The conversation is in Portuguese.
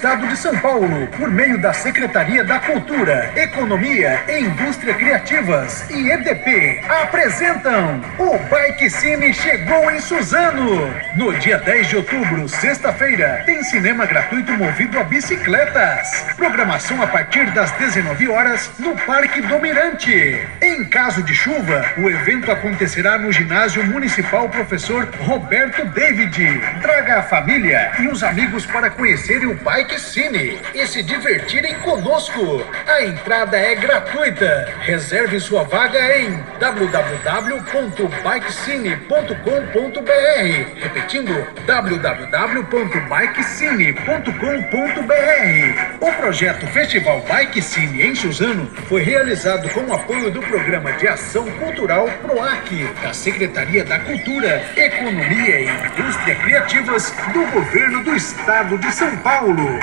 Estado de São Paulo, por meio da Secretaria da Cultura, Economia e Indústria Criativas e EDP, apresentam o BikeCine chegou em Suzano. No dia 10 de outubro, sexta-feira, tem cinema gratuito movido a bicicletas. Programação a partir das 19 horas no Parque do Mirante. Em caso de chuva, o evento acontecerá no Ginásio Municipal Professor Roberto David. Traga a família e os amigos para conhecerem o BikeCine e se divertirem conosco. A entrada é gratuita. Reserve sua vaga em www.bikecine.com.br. Repetindo, www.bikecine.com.br. O projeto Festival BikeCine em Suzano foi realizado com o apoio do Programa de Ação Cultural Parque, da Secretaria da Cultura, Economia e Indústria Criativas do Governo do Estado de São Paulo.